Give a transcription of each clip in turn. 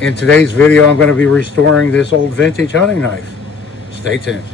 In today's video, I'm going to be restoring this old vintage hunting knife. Stay tuned.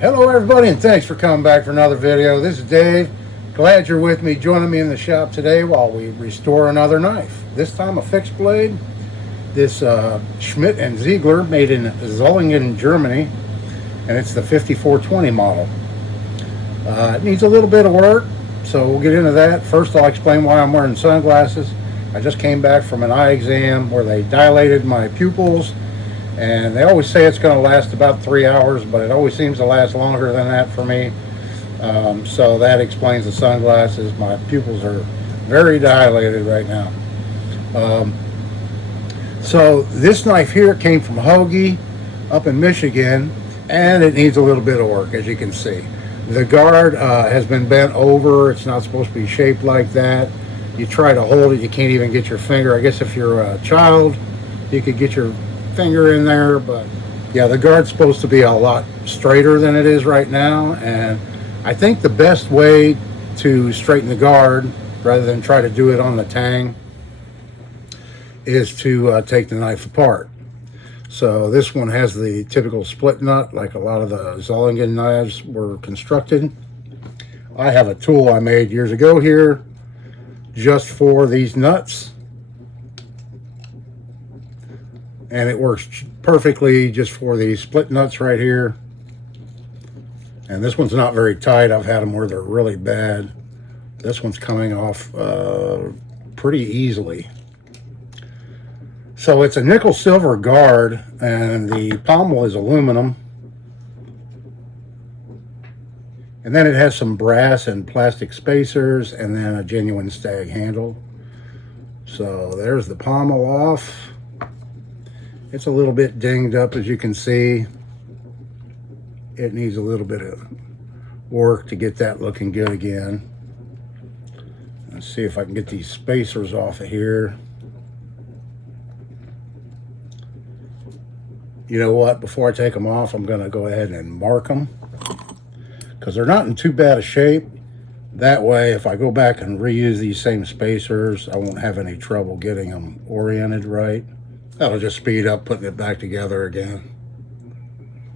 Hello everybody, and thanks for coming back for another video. This is Dave. Glad you're with me, joining me in the shop today while we restore another knife. This time a fixed blade. This Schmidt and Ziegler, made in Solingen, Germany, and it's the 5420 model. It needs a little bit of work, so we'll get into that. First, I'll explain why I'm wearing sunglasses. I just came back from an eye exam where they dilated my pupils, and they always say it's going to last about 3 hours, but it always seems to last longer than that for me. So that explains the sunglasses. My pupils are very dilated right now. So this knife here came from Hoagie up in Michigan, and it needs a little bit of work, as you can see. The guard has been bent over. It's not supposed to be shaped like that. You try to hold it, you can't even get your finger. I guess if you're a child, you could get your finger in there, but yeah, the guard's supposed to be a lot straighter than it is right now, and I think the best way to straighten the guard, rather than try to do it on the tang, is to take the knife apart. So this one has the typical split nut, like a lot of the Solingen knives were constructed. I have a tool I made years ago here just for these nuts, and it works perfectly just for these split nuts right here. And this one's not very tight. I've had them where they're really bad. This one's coming off pretty easily. So it's a nickel silver guard, and the pommel is aluminum. And then it has some brass and plastic spacers, and then a genuine stag handle. So there's the pommel off. It's a little bit dinged up, as you can see. It needs a little bit of work to get that looking good again. Let's see if I can get these spacers off of here. You know what? Before I take them off, I'm going to go ahead and mark them, because they're not in too bad a shape. That way, if I go back and reuse these same spacers, I won't have any trouble getting them oriented right. That'll just speed up putting it back together again,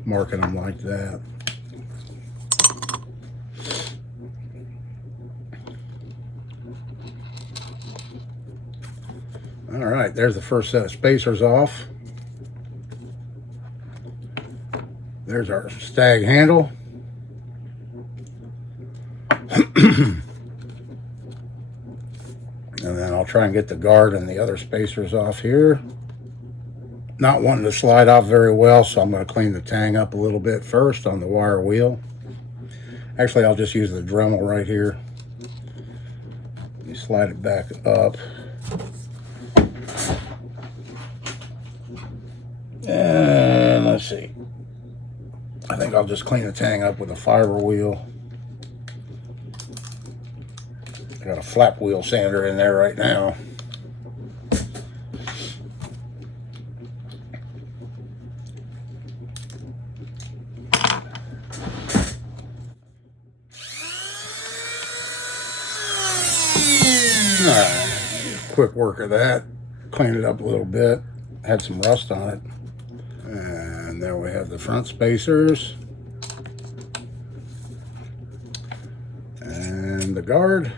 marking them like that. All right, there's the first set of spacers off. There's our stag handle. And then I'll try and get the guard and the other spacers off here. Not wanting to slide off very well, so I'm going to clean the tang up a little bit first on the wire wheel. Actually, I'll just use the Dremel right here. Let me slide it back up. And let's see. I think I'll just clean the tang up with a fiber wheel. I got a flap wheel sander in there right now. Alright, quick work of that. Cleaned it up a little bit. Had some rust on it. And there we have the front spacers. And the guard.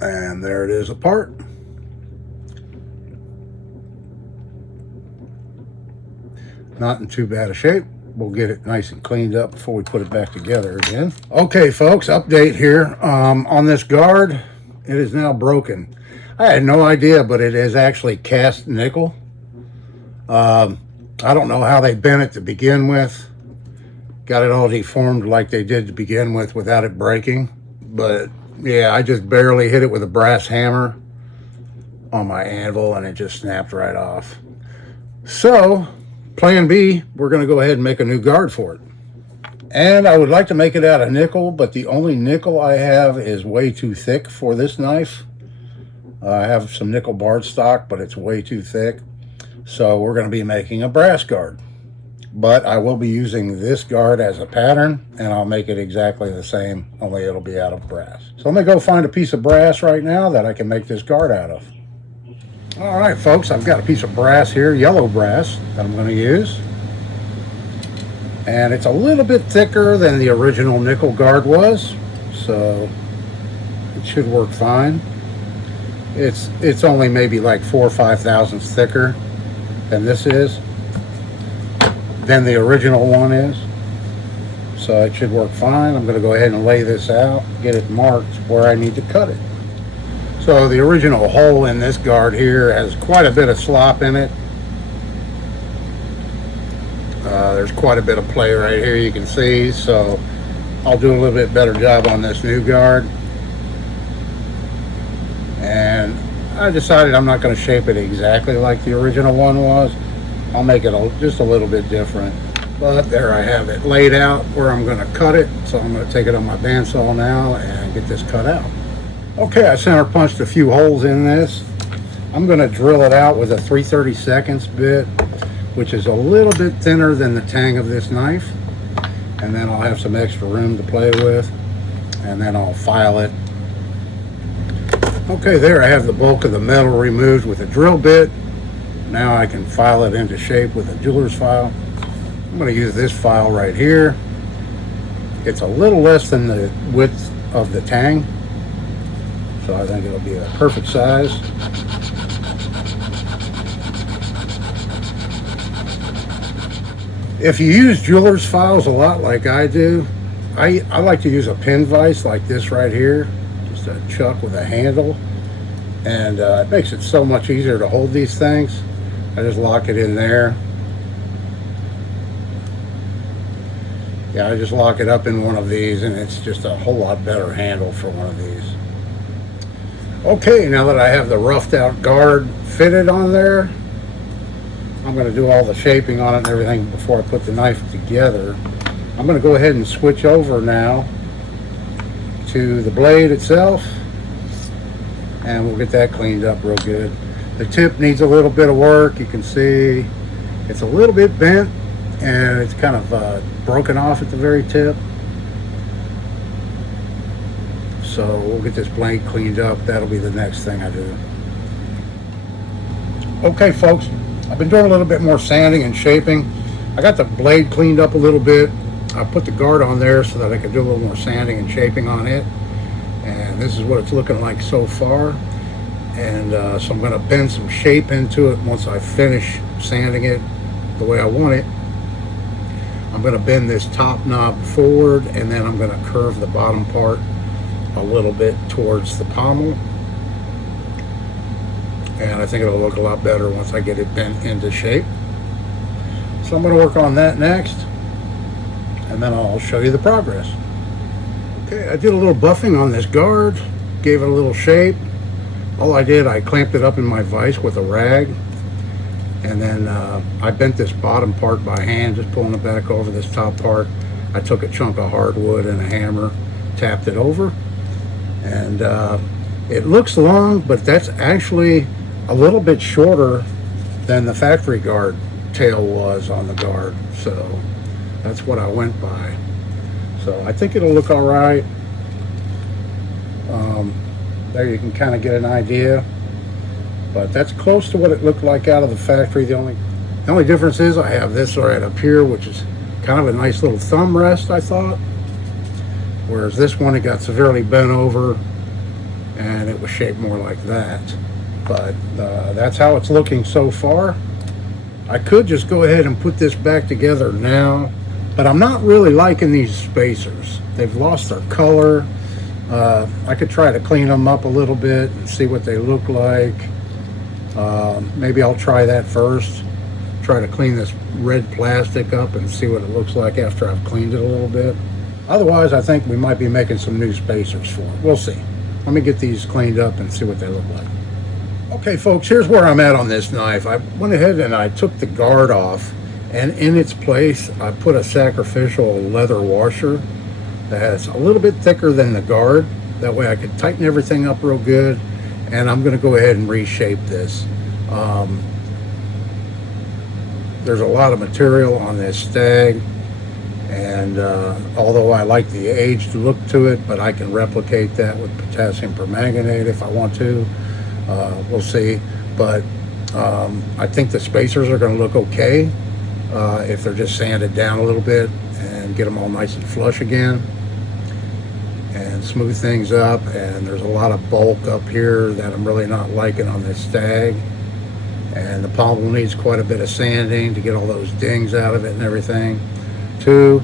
And there it is apart. Not in too bad a shape. We'll get it nice and cleaned up before we put it back together again. Okay, folks, update here. On this guard, it is now broken. I had no idea, but it is actually cast nickel. I don't know how they bent it to begin with. Got it all deformed like they did to begin with without it breaking. But Yeah, I just barely hit it with a brass hammer on my anvil and it just snapped right off. So, plan B, we're going to go ahead and make a new guard for it. And I would like to make it out of nickel, but the only nickel I have is way too thick for this knife. I have some nickel barred stock, but it's way too thick. So we're going to be making a brass guard. But I will be using this guard as a pattern, and I'll make it exactly the same, only it'll be out of brass. So let me go find a piece of brass right now that I can make this guard out of. All right, folks, I've got a piece of brass here, yellow brass, that I'm going to use. And it's a little bit thicker than the original nickel guard was, so it should work fine. It's only maybe like 4 or 5 thousandths thicker than this is, than the original one is. So it should work fine. I'm going to go ahead and lay this out, get it marked where I need to cut it. So the original hole in this guard here has quite a bit of slop in it. There's quite a bit of play right here, you can see, so I'll do a little bit better job on this new guard. And I decided I'm not going to shape it exactly like the original one was. I'll make it just a little bit different. But there I have it laid out where I'm going to cut it. So I'm going to take it on my bandsaw now and get this cut out. Okay, I center punched a few holes in this. I'm going to drill it out with a 3/32 bit, which is a little bit thinner than the tang of this knife. And then I'll have some extra room to play with. And then I'll file it. Okay, there I have the bulk of the metal removed with a drill bit. Now I can file it into shape with a jeweler's file. I'm going to use this file right here. It's a little less than the width of the tang, so I think it'll be a perfect size. If you use jeweler's files a lot like I do, I like to use a pin vise like this right here, just a chuck with a handle, and it makes it so much easier to hold these things. I just lock it in there. Yeah, I just lock it up in one of these, and it's just a whole lot better handle for one of these. Okay, now that I have the roughed out guard fitted on there, I'm going to do all the shaping on it and everything before I put the knife together. I'm going to go ahead and switch over now to the blade itself, and we'll get that cleaned up real good. The tip needs a little bit of work. You can see it's a little bit bent, and it's kind of broken off at the very tip. So we'll get this blade cleaned up. That'll be the next thing I do. Okay, folks, I've been doing a little bit more sanding and shaping. I got the blade cleaned up a little bit. I put the guard on there so that I could do a little more sanding and shaping on it. And this is what it's looking like so far. And so I'm going to bend some shape into it once I finish sanding it the way I want it. I'm going to bend this top knob forward, and then I'm going to curve the bottom part a little bit towards the pommel. And I think it'll look a lot better once I get it bent into shape. So I'm going to work on that next, and then I'll show you the progress. Okay, I did a little buffing on this guard, gave it a little shape. All I did, I clamped it up in my vise with a rag, and then I bent this bottom part by hand, just pulling it back over this top part. I took a chunk of hardwood and a hammer, tapped it over, and it looks long, but that's actually a little bit shorter than the factory guard tail was on the guard, so that's what I went by. So I think it'll look all right. There you can kind of get an idea, but that's close to what it looked like out of the factory. The only difference is I have this right up here, which is kind of a nice little thumb rest, I thought, whereas this one, it got severely bent over and it was shaped more like that. But that's how it's looking so far. I could just go ahead and put this back together now, but I'm not really liking these spacers. They've lost their color. I could try to clean them up a little bit and see what they look like. Maybe I'll try that first. Try to clean this red plastic up and see what it looks like after I've cleaned it a little bit. Otherwise, I think we might be making some new spacers for it. We'll see. Let me get these cleaned up and see what they look like. Okay, folks, here's where I'm at on this knife. I went ahead and I took the guard off, and in its place, I put a sacrificial leather washer that's a little bit thicker than the guard. That way I could tighten everything up real good, and I'm going to go ahead and reshape this. There's a lot of material on this stag, and although I like the aged look to it, but I can replicate that with potassium permanganate if I want to. We'll see, but I think the spacers are going to look okay if they're just sanded down a little bit and get them all nice and flush again and smooth things up. And there's a lot of bulk up here that I'm really not liking on this stag, and the pommel needs quite a bit of sanding to get all those dings out of it and everything too.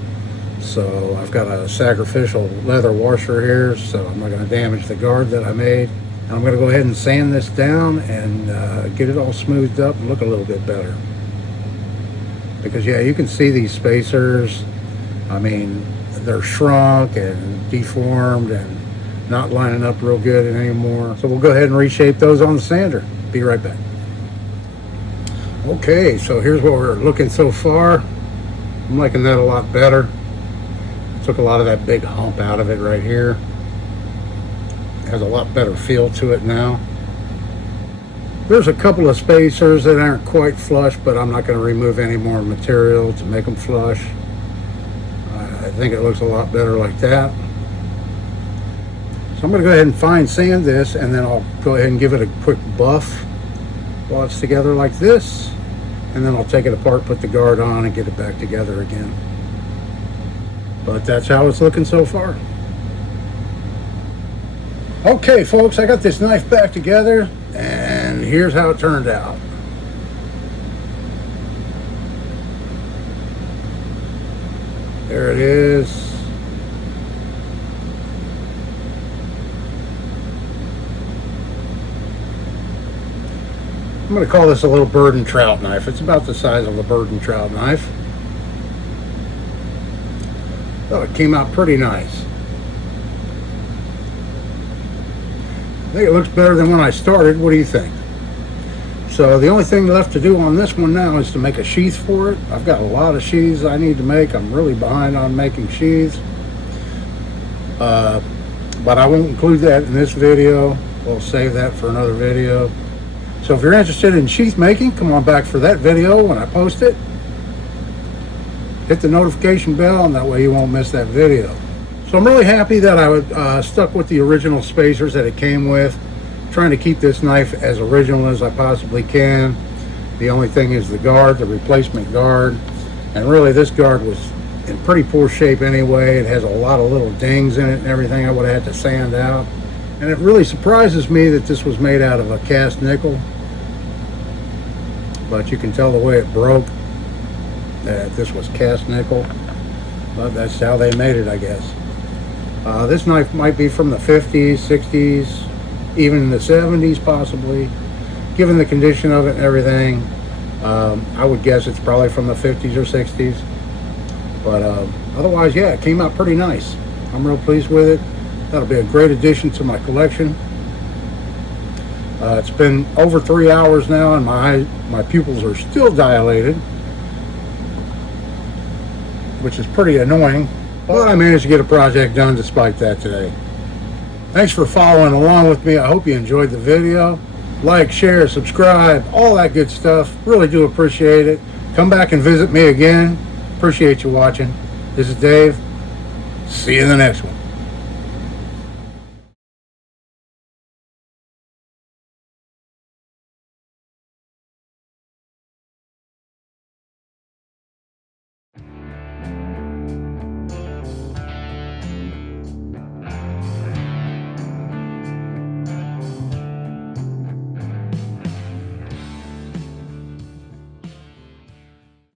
So I've got a sacrificial leather washer here, so I'm not going to damage the guard that I made. I'm going to go ahead and sand this down and get it all smoothed up and look a little bit better. Because yeah, you can see these spacers. I mean, they're shrunk and deformed and not lining up real good anymore. So we'll go ahead and reshape those on the sander. Be right back. Okay, so here's what we're looking so far. I'm liking that a lot better. Took a lot of that big hump out of it right here. Has a lot better feel to it now. There's a couple of spacers that aren't quite flush, but I'm not going to remove any more material to make them flush. I think it looks a lot better like that. So I'm going to go ahead and fine sand this, and then I'll go ahead and give it a quick buff while it's together like this, and then I'll take it apart, put the guard on, and get it back together again. But that's how it's looking so far. Okay, folks, I got this knife back together, and here's how it turned out. There it is. I'm going to call this a little bird and trout knife. It's about the size of a bird and trout knife. Thought it came out pretty nice. I think it looks better than when I started. What do you think? So the only thing left to do on this one now is to make a sheath for it. I've got a lot of sheaths I need to make. I'm really behind on making sheaths. But I won't include that in this video. We'll save that for another video. So if you're interested in sheath making, come on back for that video when I post it. Hit the notification bell, and that way you won't miss that video. So I'm really happy that I stuck with the original spacers that it came with. Trying to keep this knife as original as I possibly can. The only thing is the guard, the replacement guard. And really this guard was in pretty poor shape anyway. It has a lot of little dings in it and everything I would have had to sand out. And it really surprises me that this was made out of a cast nickel. But you can tell the way it broke that this was cast nickel. But that's how they made it, I guess. This knife might be from the 50s, 60s, even the 70s possibly. Given the condition of it and everything, I would guess it's probably from the 50s or 60s. But otherwise, yeah, it came out pretty nice. I'm real pleased with it. That'll be a great addition to my collection. It's been over 3 hours now, and my pupils are still dilated, which is pretty annoying. But I managed to get a project done despite that today. Thanks for following along with me. I hope you enjoyed the video. Like, share, subscribe, all that good stuff. Really do appreciate it. Come back and visit me again. Appreciate you watching. This is Dave. See you in the next one.